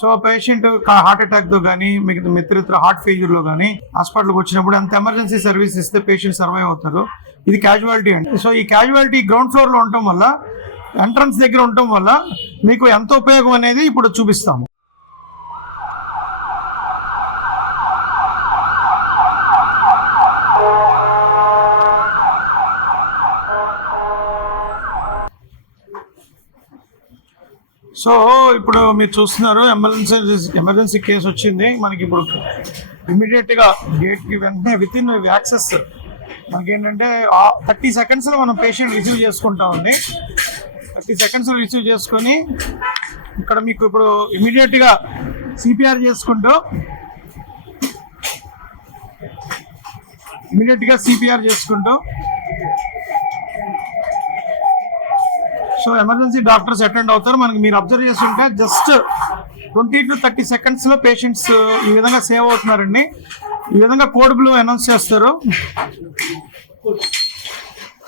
So patient heart attack తో కానీ మిగతా ఇతర హార్ట్ ఫెయిల్యూర్ లో కానీ హాస్పిటల్కి వచ్చినప్పుడు అంత ఎమర్జెన్సీ సర్వీస్ ఇస్తే పేషెంట్ సర్వైవ్ అవుతారు. ఇది క్యాజువాలిటీ అండి. సో ఈ క్యాజువాలిటీ గ్రౌండ్ ఫ్లోర్ లో ఉండటం వల్ల, ఎంట్రన్స్ దగ్గర ఉండటం వల్ల మీకు ఎంత ఉపయోగం అనేది ఇప్పుడు చూపిస్తాము. సో ఇప్పుడు మీరు చూస్తున్నారు ఎమర్జెన్సీ కేసు వచ్చింది మనకి. ఇప్పుడు ఇమీడియట్గా గేట్కి వెంటనే విత్ ఇన్ యాక్సెస్ మనకి ఏంటంటే 30 సెకండ్స్లో మనం పేషెంట్ రిసీవ్ చేసుకుంటామండి. 30 సెకండ్స్లో రిసీవ్ చేసుకొని ఇక్కడ మీకు ఇప్పుడు ఇమీడియట్గా సిపిఆర్ చేసుకుంటూ సో ఎమర్జెన్సీ డాక్టర్స్ అటెండ్ అవుతారు. మనకి మీరు అబ్జర్వ్ చేస్తుంటే జస్ట్ 20 to 30 సెకండ్స్లో పేషెంట్స్ ఈ విధంగా సేవ్ అవుతున్నారండి. ఈ విధంగా కోడ్ బ్లూ అనౌన్స్ చేస్తారు.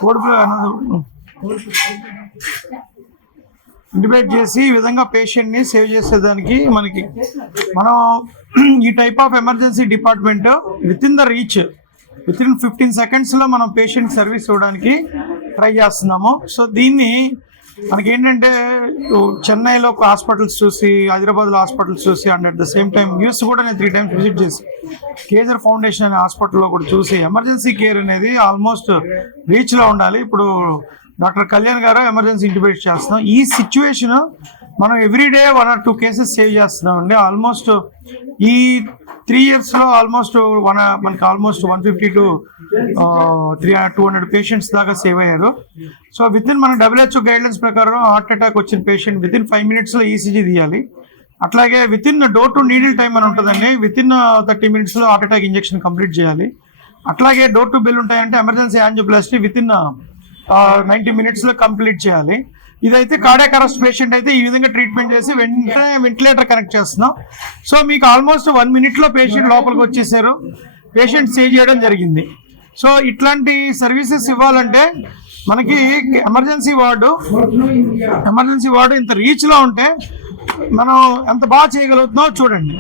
కోడ్ బ్లూ ఇంటిమేట్ చేసి ఈ విధంగా పేషెంట్ని సేవ్ చేసేదానికి మనం ఈ type of emergency department with in 15 సెకండ్స్లో మనం పేషెంట్ సర్వీస్ ఇవ్వడానికి ట్రై చేస్తున్నాము. సో దీన్ని మనకేంటంటే చెన్నైలో హాస్పిటల్స్ చూసి, హైదరాబాద్లో హాస్పిటల్స్ చూసి, and at the same time US కూడా నేను 3 times విజిట్ చేసి కేజర్ ఫౌండేషన్ అనే హాస్పిటల్లో కూడా చూసి ఎమర్జెన్సీ కేర్ అనేది ఆల్మోస్ట్ రీచ్లో ఉండాలి. ఇప్పుడు డాక్టర్ కళ్యాణ్ గారు ఎమర్జెన్సీ ఇంటిబేట్ చేస్తున్నాం. ఈ సిచ్యువేషన్ మనం ఎవ్రీడే 1 or 2 కేసెస్ సేవ్ చేస్తున్నామండి. ఆల్మోస్ట్ ఈ 3 yearsలో ఆల్మోస్ట్ మనకి ఆల్మోస్ట్ 150 to 200 పేషెంట్స్ దాకా సేవ్ అయ్యారు. సో విత్ ఇన్ మన WHO గైడ్లైన్స్ ప్రకారం హార్ట్ అటాక్ వచ్చిన పేషెంట్ విత్ ఇన్ 5 minutesలో ఈసీజీ తీయాలి. అట్లాగే within door to needle time అని ఉంటుందండి. విత్ ఇన్ 30 minutesలో హార్ట్ అటాక్ ఇంజెక్షన్ కంప్లీట్ చేయాలి. అట్లాగే డోర్ టు బెల్ ఉంటాయంటే emergency angioplasty within 90 minutesలో complete చేయాలి. ఇదైతే కార్డియాక్ అరెస్ట్ పేషెంట్ అయితే ఈ విధంగా ట్రీట్మెంట్ చేసి వెంటనే వెంటిలేటర్ కనెక్ట్ చేస్తున్నాం. సో మీకు ఆల్మోస్ట్ 1 minute పేషెంట్ లోపలికి వచ్చేసారు, పేషెంట్ సేవ్ చేయడం జరిగింది. సో ఇట్లాంటి సర్వీసెస్ ఇవ్వాలంటే మనకి ఎమర్జెన్సీ వార్డు ఇంత రీచ్లో ఉంటే మనం ఎంత బాగా చేయగలుగుతున్నామో చూడండి.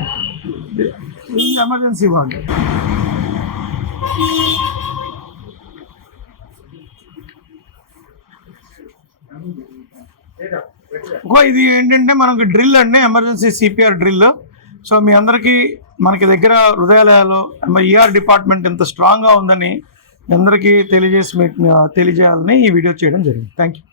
ఎమర్జెన్సీ వార్డు ఇది ఏంటంటే మనకి డ్రిల్ అండి, ఎమర్జెన్సీ సిపిఆర్ డ్రిల్. సో మీ అందరికీ మనకి దగ్గర హృదయాలయాలో ఈఆర్ డిపార్ట్మెంట్ ఎంత స్ట్రాంగ్గా ఉందని అందరికీ తెలియజేయాలని ఈ వీడియో చేయడం జరిగింది. Thank you.